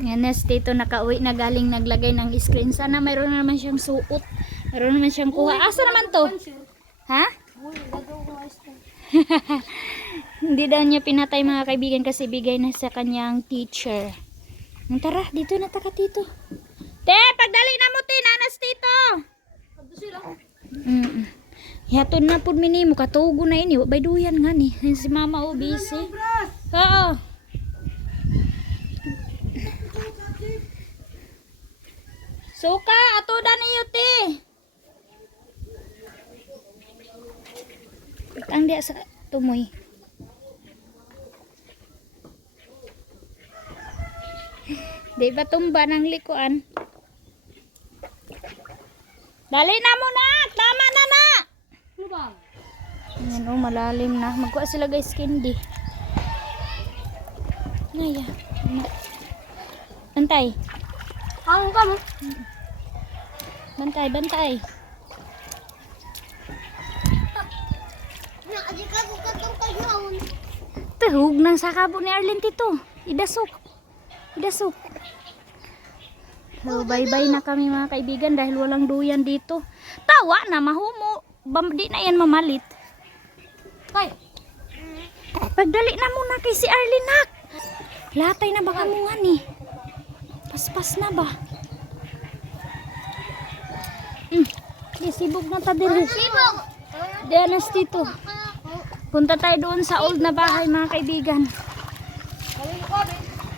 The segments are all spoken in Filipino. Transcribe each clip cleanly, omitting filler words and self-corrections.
Yan na, dito nakauwi na galing naglagay ng screen. Sana mayroon naman siyang suot. Mayroon naman siyang kuha. Asa naman to? Ha? Hindi daw niya pinatay mga kaibigan kasi bigay na sa kanyang teacher. Tara, dito na taka dito. Te, pagdali na mo te, nanas dito. Hatod na pud minimo katugo na ini, bay duyan nga ni. Si mama o busy. Oo. Suka, atuda niyo te. Ang dia sa tumoy. Di ba tumba ng likuan? Dali na mo na! Tama na na! Ayan o, malalim na. Magkuha sila guys candy. Naya. Bantay. Ang ka mo? Bantay, bantay. Nakadikag ko katong kayawon. Tuhog ng sakabo ni Arlene tito. Idasok. Idasok. So, bye-bye na kami mga kaibigan dahil walang duyan dito. Tawa na, mahumo. Di na yan mamalit. Kay. Pagdali na muna kay si Arlene nak. Latay na ba kamungan eh. Paspas na ba? Sibog na tabi. Sibog. Dianas dito. Punta tayo doon sa old na bahay mga kaibigan.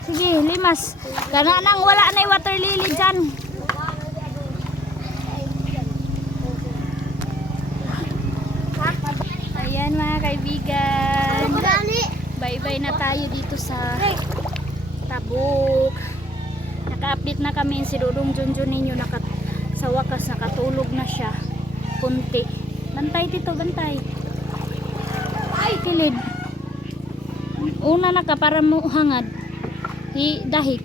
Sige, limas. Kana nang wala na yung water lily dyan. Ayan mga kaibigan. Bye-bye na tayo dito sa Tabuk. Naka-update na kami si Dudong Junjun ninyo. Sa wakas nakatulog na siya. Punti. Bantay dito, bantay. Ay, kilid. Una na ka para mo hangad. Dahik.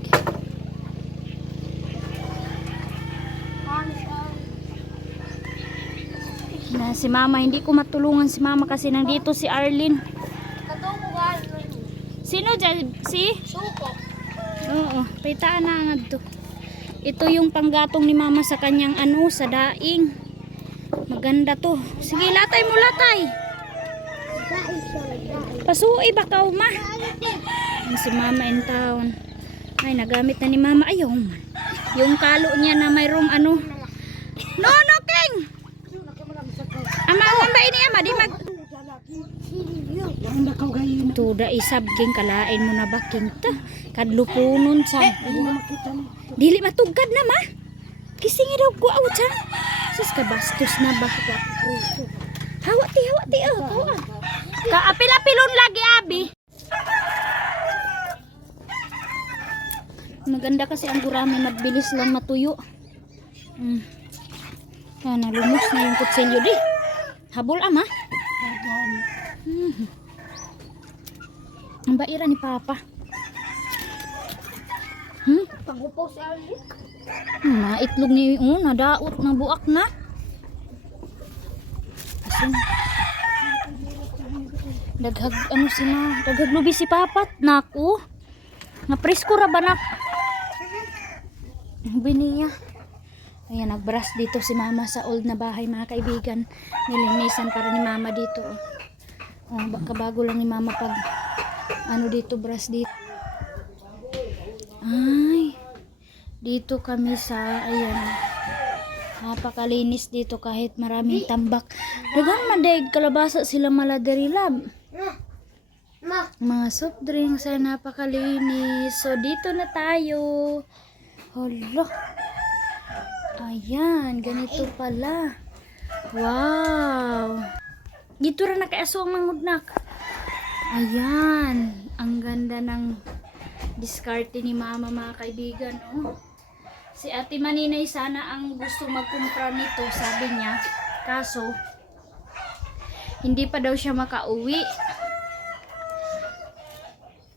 Na si mama, hindi ko matulungan si mama kasi nandito si Arlene. Katong ko Sino dyan? Si? suko. Oo, paitaan na angad to. Ito yung panggatong ni mama sa kanyang sa daing. Maganda to. Sige, latay mo, latay. Pasuoy ba ka, ma? Si mama in town. Ay, nagamit na ni mama. Ayaw man. Yung kalo niya na mayroong No, King! Ama ba ini ama? Di mag... Tuda isab, King. Kalain mo na ba, King? Kadlupunon sa... Dili matugad na, ma. Kising daw ko, awat, sus ka bastos na ba? Hawati, oh. Kaapil-apilon lagi, abi. Maganda kasi ang gurami, mabilis lang matuyo. Nalumos na yung kutsilyo di. Habol ama. Ang baira ni Papa. Pangupo si Ali. Itlog ni nadaot na buak na. Asin. Daghag daghag lubi si Papa. Naku. Napresko ra ba nak? Biniya. Ayan, nagbrush dito si mama sa old na bahay mga kaibigan. Nilinisan para ni mama dito. Baka bago lang ni mama pag dito brush dito. Ay, dito kami sa napakalinis dito kahit maraming tambak. Dagan madayag kalabasa sila maladerilab. Mga soft drinks ay napakalinis. So dito na tayo. Hala. Ayan, ganito pala. Wow. Dito rin nakaaso ang mangudnak. Ayan, ang ganda ng diskarte ni mama mga kaibigan. Si Ate Maninay sana ang gusto magkumpra nito, sabi niya. Kaso, hindi pa daw siya makauwi.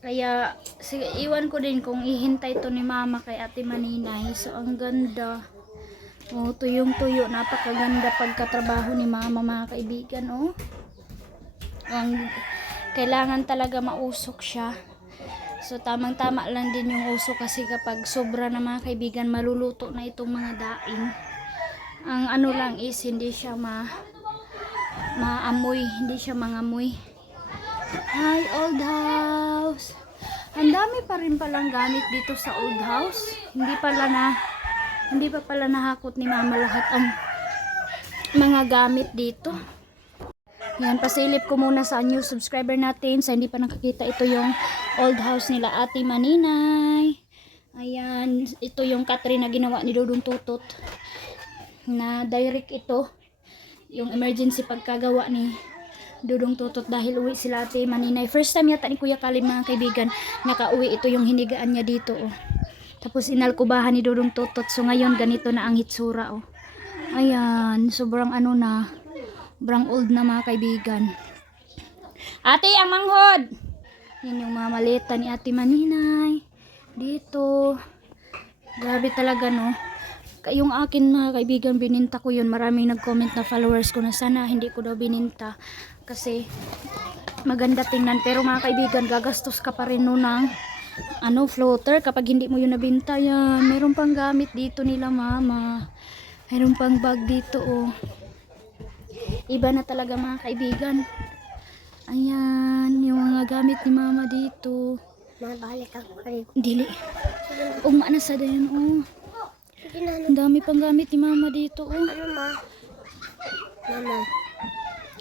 Kaya, iwan ko din kung ihintay to ni mama kay Ate Maninay. So, ang ganda. Tuyong-tuyo. Napakaganda pagkatrabaho ni mama mga kaibigan. Kailangan talaga mausok siya. So tamang-tama lang din yung uso kasi kapag sobra na mga kaibigan maluluto na itong mga daing. Ang ano lang is hindi siya maamoy, hindi siya mangamoy. Hi old house. Ang dami pa rin palang gamit dito sa old house. Hindi pa pala nahakot ni mama lahat ang mga gamit dito. Yan, pasilip ko muna sa new subscriber natin. Sa hindi pa nakakita, ito yung old house nila Ate Maninay. Ayan, ito yung Catherine na ginawa ni Dudong Tutot. Na direct ito. Yung emergency pagkagawa ni Dudong Tutot dahil uwi sila Ate Maninay. First time yata ni Kuya Kalim mga kaibigan, nakauwi. Ito yung hinigaan niya dito. Oh. Tapos inalkubahan ni Dudong Tutot. So ngayon ganito na ang hitsura. Oh. Ayan, sobrang ano na. Sobrang old na mga kaibigan. Ate, ang manghod! Yan yung mga maleta ni Ate Maninay. Dito. Grabe talaga, no? Yung akin mga kaibigan, bininta ko yun. Maraming nag-comment na followers ko na sana hindi ko daw bininta. Kasi maganda tingnan. Pero mga kaibigan, gagastos ka pa rin no ng floater kapag hindi mo yun nabinta. Yan. Meron pang gamit dito nila mama. Meron pang bag dito, oh. Iba na talaga mga kaibigan. Ayan, yung mga gamit ni mama dito. Mabalik ako kayo. Dili. Ugma na sa dayan, oh. Ang dami pang gamit ni mama dito, oh. Ano ma? Mama.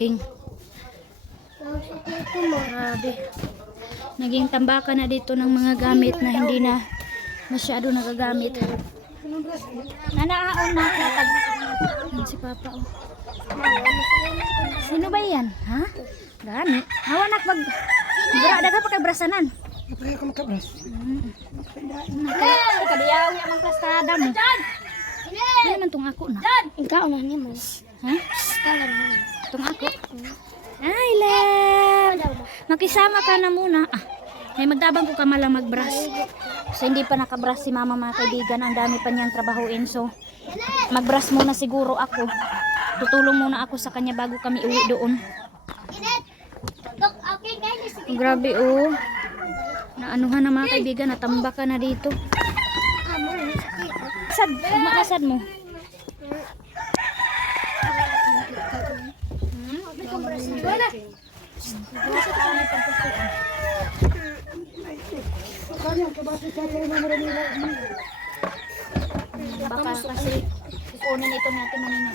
King. Ito mo. Grabe. Naging tambakan na dito ng mga gamit na hindi na masyado nagagamit. Nanahaon na katag. Yan si Papa, oh. Sino ba yan? Ha? Gani. Hawanak mag... Berada ka pa kay brasanan. Kaya ka makabras. Kadiyawi ang plastada mo. Ano naman tong ako na? Ikaw na niya mo. Ha? Kala mo. Tong ako? Ay, love. Makisama ka na muna. Ay, magdabang ko ka malang magbras. So, hindi pa nakabras si mama mga kaibigan. Ang dami pa niyang trabahuin. So, magbras muna siguro ako. Tutulong muna ako sa kanya bago kami uwi doon. Grabe, oh. Naanuhan na mga kaibigan. Natambak ka na dito. Sad, umakasad mo. Baka kasi kukunin ito natin manina.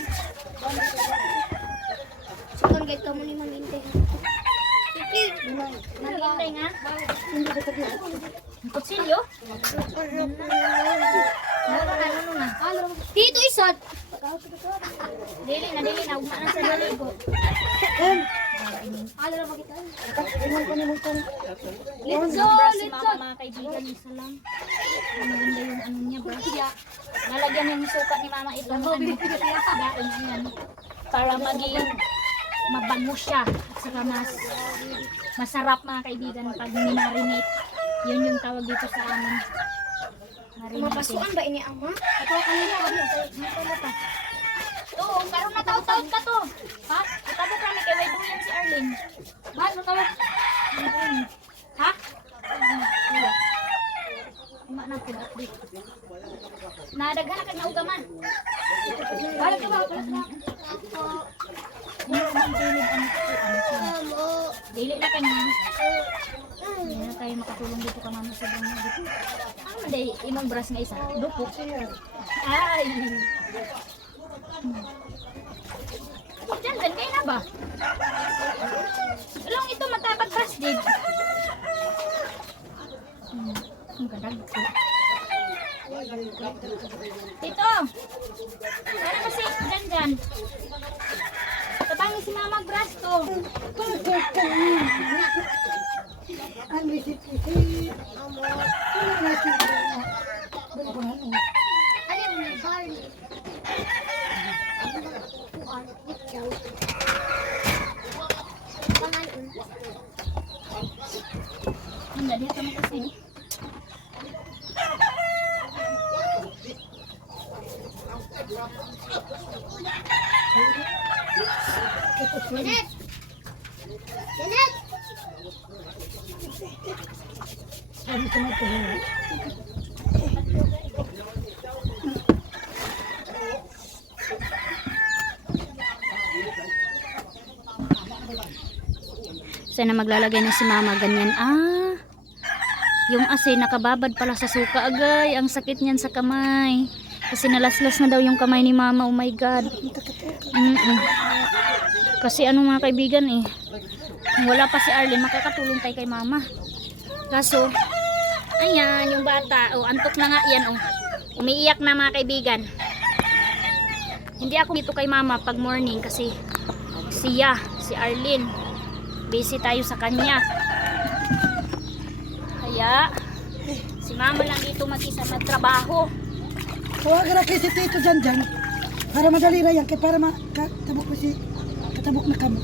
Sikon gay ka mo ni Maminte. Maghintay nga. Kutsilyo? Ano na? Dito isad. Dili na. Ugma na sa daligo. Ala na makita. Let's go, si mama mga kaibigan. Isa lang. Maganda yung ano niya, bro. Nalagyan yung sukat ni mama ito. Daing yan. Para maging mabango siya. At saka masarap mga kaibigan pag minarinate. Yun yung tawag dito sa amin. Mapasukan ba ini ama? Ito kanina. Oo, karon na taot-taot ka to. Ha? Itabok kami kay Way Duyan si Arlene. Ba, natawag. Ha? Ima na po update. Nadaghan na kag naugaman. Balik ka ba? Dili na kanya. Hindi na tayo makatulong dito ka mama sa banyo dito. Ano day imong bras nga isa? Dupo. Ay. Diyan kayo na ba? Ilong ito matapag-bras din. Ang gadag ko. Tito! Sana kasi dyan. Tabangi si mama bras ko. Ano mo sorry. Enggak dia sama kesini. Janet! Janet! Sana maglalagay na si mama ganyan. Ah, yung asin nakababad pala sa suka agay. Ang sakit niyan sa kamay. Kasi nalaslas na daw yung kamay ni mama. Oh my god. Kasi ano mga kaibigan eh, wala pa si Arlene, makakatulong tayo kay mama. Kaso ayan yung bata, oh antok na nga yan, oh umiiyak na mga kaibigan. Hindi ako dito kay mama pag morning kasi si Arlene busy tayo sa kanya, kaya si mama lang dito mag-isa magtrabaho. Huwag na kay si Tito dyan para madali ra yan kay para makatabok ko si katabok na kamo.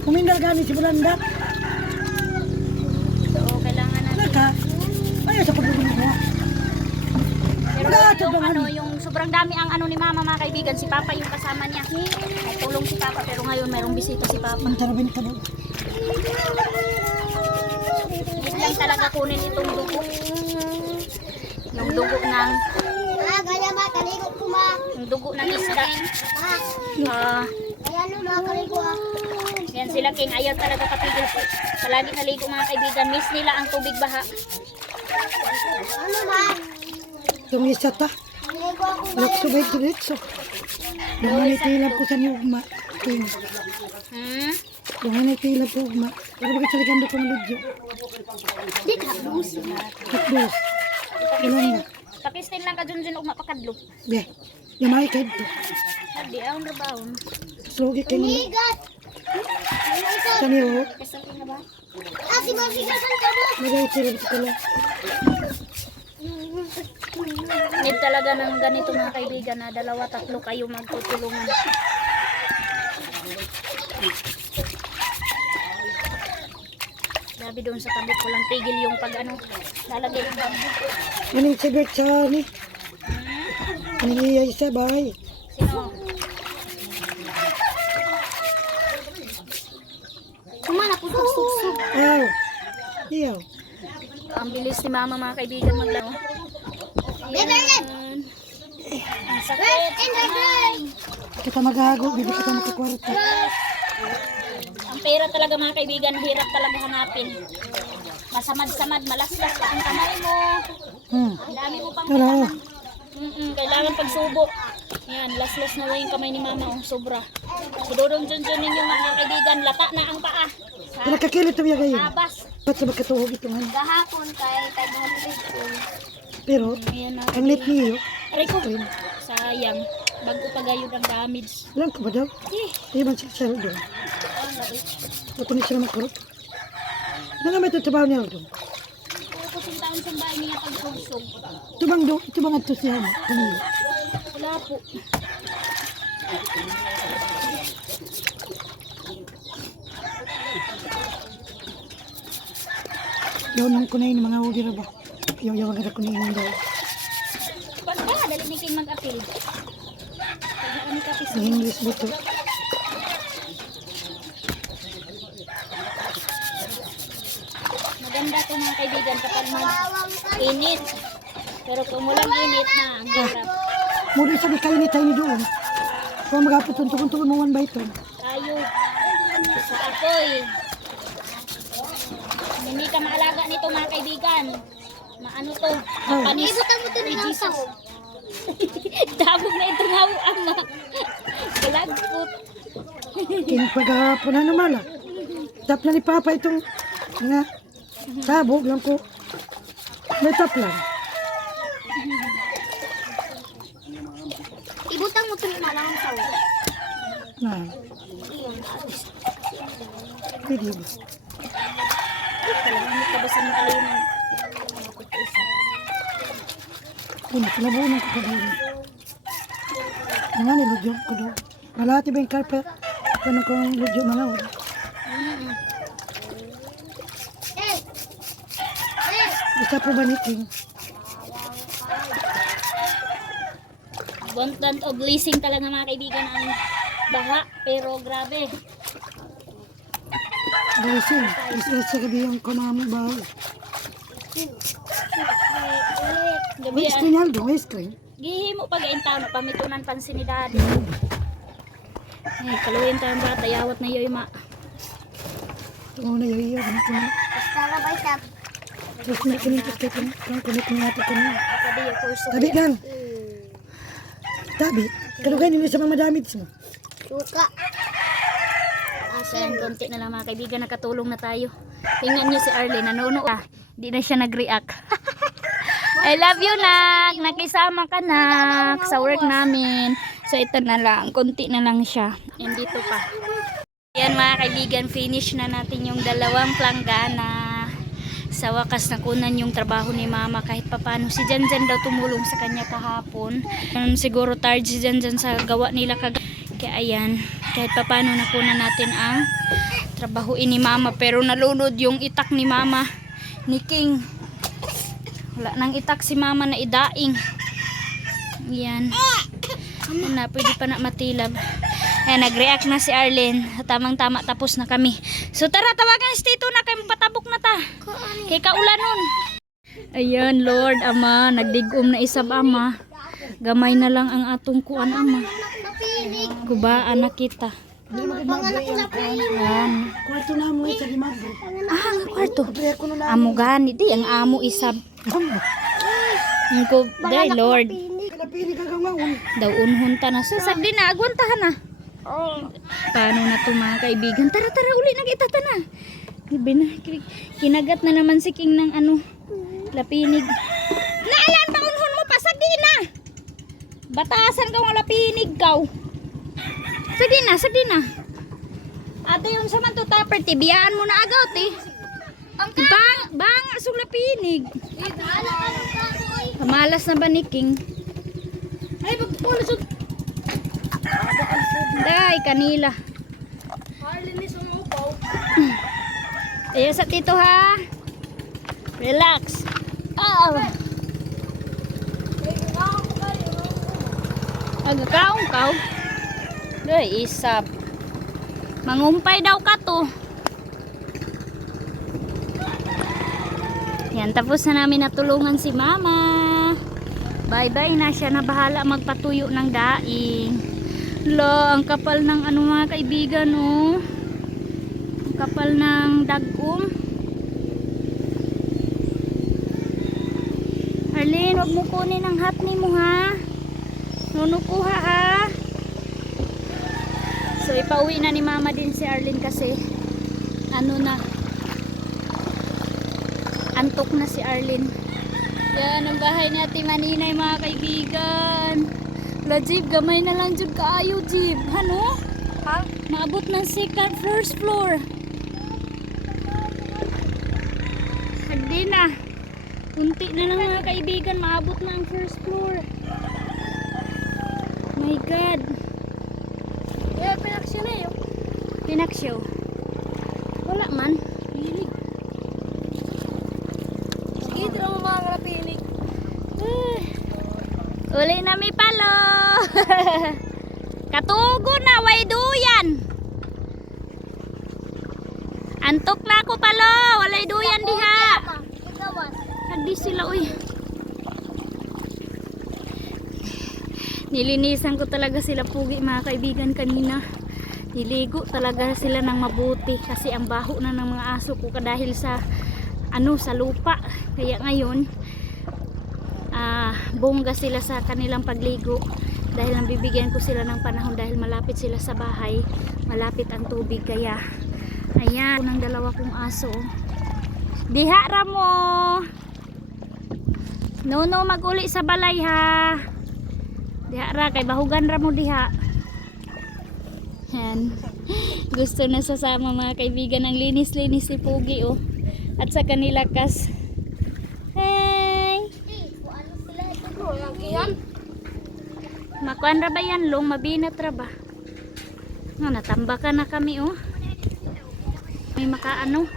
Kumindal gani si Bulanda. So kailangan natin Naka. Ayaw sa pagbubuno mo. pero yung ano, yung sobrang dami ang ano ni mama mga kaibigan, si papa yung kasama niya. May tulong si papa pero ngayon mayroong bisita si papa. Ang tarabin ka daw. Hindi lang talaga kunin itong dugo. Yung dugo ng Gaya ba? Kaligo ko ma. yung dugo ng isda. Kaya ano na, kaligo ah. Yan sila king ayaw talaga patigil po. Palagi naligo mga kaibigan. Miss nila ang tubig baha. Ano ba? Itong isa ta. Kaligo ako ba? Laksubay diretso. Daman itilap ko sa niyugma. Hmm? Daman itilap ko ugma. Pero bakit sa ligando ko maludyo? Di ka, bus. Kitbos. Ilan na. Pakistin lang ka Junjun ug mapakadlo. Be. Yamay ka dito. Hadi ang rabaon. Sugi kayo niya. Igat. Ano isa? Sa niyo. Kasal na ba? Ah, si Bossy Gasan ka mo. Nagay itilap ko lang. Need talaga ng ganito mga kaibigan na dalawa tatlo kayo magtutulungan. Grabe doon sa tabok ko lang tigil yung pag ano lalagay ng bamboo. Anong sabit sa ni? Anong iyay sa bahay? Sino? Kumana po sa susog. Aw. Iyaw. Ang bilis ni mama mga kaibigan maglaro. Bebelen! Ang sakit. Kita maghago, bibig kita makakwarta. Ang pera talaga mga kaibigan, hirap talaga hanapin. Masamad-samad, malaslas pa ang kamay mo. Ang dami mo pang Ano? kailangan pagsubo. Yan, laslas na yung kamay ni mama, oh, sobra. Sudodong Junjun ninyo mga kaibigan, lata na ang paa. Sa Pinakakilit ito yung gayon. abas. Ba't sa magkatuhog ito nga? Gahapon kay mga ko. Pero, Ayan na. ang lit niyo, Aray ko. Sayang. Bago pa gayod ang damage. alam ko ba daw? Hindi man siya doon. Ito ni siya makurot. Ano nga may tatabaw niya doon? Tapos yung taon sa bahay niya pagsugsog. Ito bang doon? Ito bang ito siya? Kanino? Wala po. Yun ang kunain mga hugi ra ba? Yung agad ako kunain daw. Pag ba, dali ni King mag-apil. Pag kami kapis. Sa English dito. Maganda to mga kaibigan kapag mag-init. Pero kung walang init na, ang hirap. Muli sabi kayo ni tayo doon. Kung magapot tuntukon mo one by ton. Tayo sa apoy. Hindi ka maalaga nito mga kaibigan. Maano to? Panis. Ibutang mo to na lang sa Dabog na itong hawaan ma. Galagpot. King paghapon na namala. Tap na ni Papa itong nga sabog lang ko. May tap lang. Ibutang mo to na lang sa Na. Pwede ba? Kailangan mo kabasan ng aliman. Kung kalabunan ko ka doon. Nga niludyo ko doon. Malati ba yung carpet? Kanong kong ludyo mga wala. Isa po ba ni King? Abundant of blessing talaga mga kaibigan ang baha. Pero grabe. Blessing. Isa sa gabi yung kamamo bahay. Gabi May yan. screen yan doon, may screen. Gihi mo pag-aintaw na pamitunan pansin ni daddy. Ay, kaluhin tayong bata. Yawat na yoy ma. Ito muna yung iyo. Ganito na. Basta na ba siya? Tapos na kinitis ka ito. Kunit na natin ito na. Kadi yung kurso. Tabi gan. Tabi. Kalugay nyo sa mga madamit mo. Suka. Asan, konti na lang mga kaibigan, nakatulong na tayo. Tingnan niyo si Arlene, nanonood. Hindi na siya nag-react. I love you, nak. Nakisama ka, nak, sa work namin. So, ito na lang. Konti na lang siya. And dito pa. Yan mga kaibigan, finish na natin yung dalawang planggana. Sa wakas nakunan yung trabaho ni mama kahit papano. Si Janjan daw tumulong sa kanya kahapon. Siguro tired si Janjan sa gawa nila kaya ayan, kahit papano nakunan natin ang trabahuin ni mama. Pero nalunod yung itak ni mama ni King. Wala nang itak si mama na idaing. Yan. Na, pwede pa na matilab. Ayan, nag-react na si Arlene. Tamang-tama, tapos na kami. So tara, tawagan si Tito na kayo patabok na ta. Kay kaulanon. Ayan, Lord, Ama, nagdigom na isab, Ama. Gamay na lang ang atong kuan, Ama. Kubaan na kita. Ayan. Kwarto na mo sa limago. Ah, ang kwarto. Kaya ko na Amo gani, di ang amo isab. Ko, day, Lord. Napili ka kang Daw unhunta na. So, sagdi na, agwantahan na. Paano na to mga kaibigan? Tara, tara, uli nag-itata na. Diba na, kinagat na naman si King ng ano, lapinig. Naalan pa unhun mo pa, sagdi na. Batasan ka ng lapinig kaw. Sagdi na. Ate yung sa man to tupper, tibiyaan mo na agaw, ti. Bang, asong lapinig. Kamalas na ba ni King? Ay, magpulis yung Day, kanila. Arlene is umupaw. Ayan sa Tito ha. Relax. Agakaong kaw. Day, isap. Mangumpay daw ka to. Yan, tapos na namin natulungan si Mama. Bye-bye na siya na bahala magpatuyo ng daing. Lo, ang kapal ng ano mga kaibigan, oh. Ang kapal ng dagom. Arlene, wag mo kunin ang hapni mo, ha. Nunukuha, ha. So, ipauwi na ni Mama din si Arlene kasi ano na, antok na si Arlene. Yan ang bahay ni Ate Maninay mga kaibigan. La Jib, gamay na lang jud kaayo Jib. Ano? Ha? Maabot ng second first floor. Hagdi na. Kunti na lang mga kaibigan, maabot na ang first floor. My God. Eh, pinaksyon na yun. Pinaksyo. Wala man. Hilig. Sige, ito lang mga napinig. Uli na mi palo. Katugo na, way duyan. Antok na ako palo, walay duyan diha. Hadi sila uy. Nilinisan ko talaga sila pugi mga kaibigan kanina. Niligo talaga sila ng mabuti kasi ang baho na ng mga aso ko dahil sa ano, sa lupa. Kaya ngayon bongga sila sa kanilang pagligo dahil nabibigyan ko sila ng panahon dahil malapit sila sa bahay, malapit ang tubig. Kaya ayan ng dalawa kong aso. Diha ra mo. No maguli sa balay ha. Diha ra kay bahugan ra mo diha. Yan. Gusto na sasama mga kaibigan ng linis-linis si Pugi oh. At sa kanila kas. Hey. Makuan ra ba yan long? Mabinat ra ba? Natambakan na kami oh. May makaano.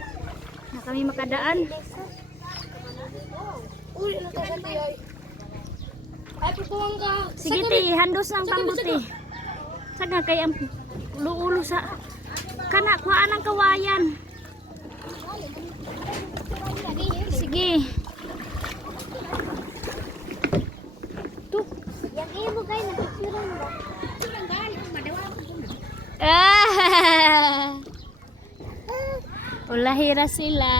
Na kami makadaan. Uy, nakasati ay. Ay, pagpawang ka. Sige ti, handos ng pambuti. Saga kay ang ulo sa kana kuhaan ang kawayan. Sige. Tu. Yang iyo mo kayo, napicturan mo ba? Ulahira sila.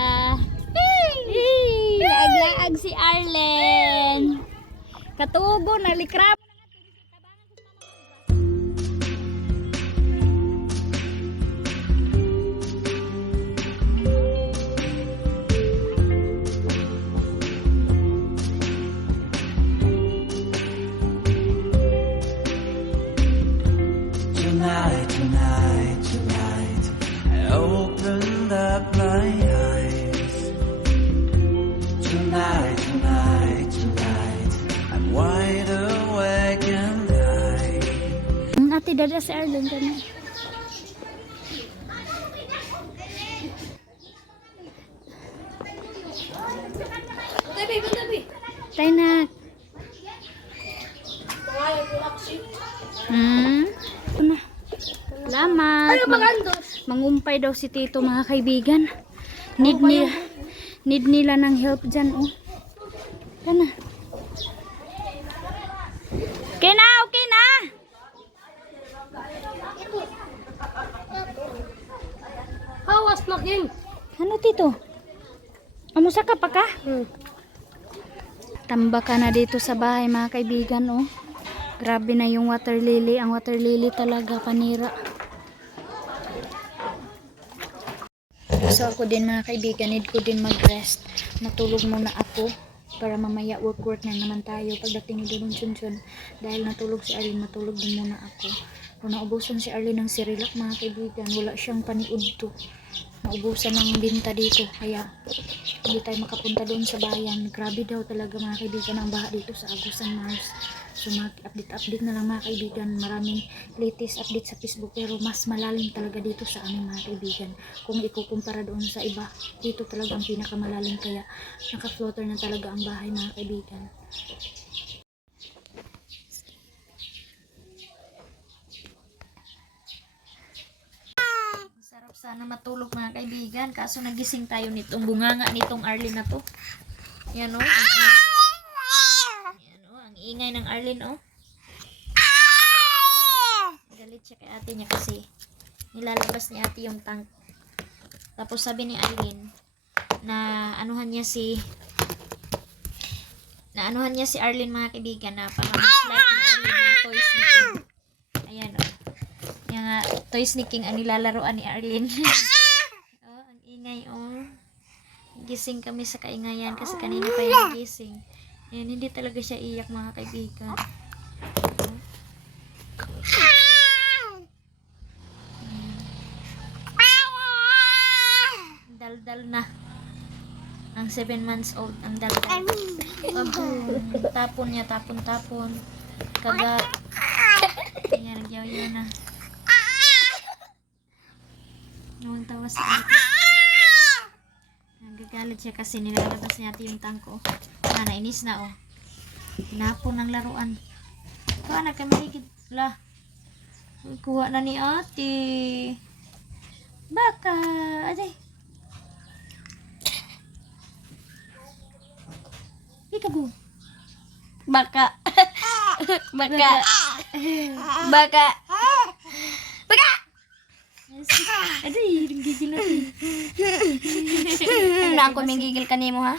Laag-laag si Arlen. Katugo na likrap. Tonight, tonight, tonight, I opened up my eyes. Tonight, tonight, tonight, I'm wide awake and I Ate dada si Arlen kami. Tabi, tabi. Tayo na. Pangalan ko aksi. Ito na. Salamat. Ano magandos? Mangumpay daw si Tito mga kaibigan. Need nila ng help dyan. Oh. Ito na. Okay na, okay na. Hawas na king. Ano Tito? Amusa ka pa ka? Tamba ka na dito sa bahay mga kaibigan. Oh. Grabe na yung water lily. Ang water lily talaga panira. So ako din mga kaibigan, need ko din mag-rest. Natulog muna ako para mamaya work na naman tayo pagdating ni Dudong Chunchun. Dahil natulog si Arlene, matulog din muna ako. Kung naubusan si Arlene ng Cerelac mga kaibigan, wala siyang paniud to. Naubusan ng binta dito, kaya hindi tayo makapunta doon sa bayan. Grabe daw talaga mga kaibigan ang baha dito sa Agusan Mars. So mag-update na lang mga kaibigan. Maraming latest update sa Facebook pero mas malalim talaga dito sa amin mga kaibigan. Kung ikukumpara doon sa iba, dito talaga ang pinakamalalim, kaya naka-floater na talaga ang bahay mga kaibigan. Sarap sana matulog mga kaibigan, kaso nagising tayo nitong bunganga nitong Arlene na to. Yan o. Ang ingay ng Arlene oh. Galit siya kay ate niya kasi nilalabas ni ate yung tank. Tapos sabi ni Arlene na anuhan niya si Arlene mga kaibigan, na parang mas like ni Arlene yung toy sneaking. Ayan oh. Yung toy sneaking ang nilalaroan ni Arlene. Oh, ang ingay oh. Gising kami sa kaingayan kasi kanina pa yung gising. Ayan, hindi talaga siya iyak mga kaibigan. Daldal na. Ang 7 months old, ang daldal. Tapon niya, tapon. Kagat. Ayan, nagyaw-yaw na. Nawang tawa sa ate. Nagagalit siya kasi nilalabas niya ate yung tangko. Nainis na oh. Tinapon ng laruan. Kuha na kami ligid. Lah. Kuha na ni ate. Baka. Aday. Ikabu. Baka. Baka. Baka. Baka. Aday, gigil natin. Ano ang kuming gigil kanimo ha?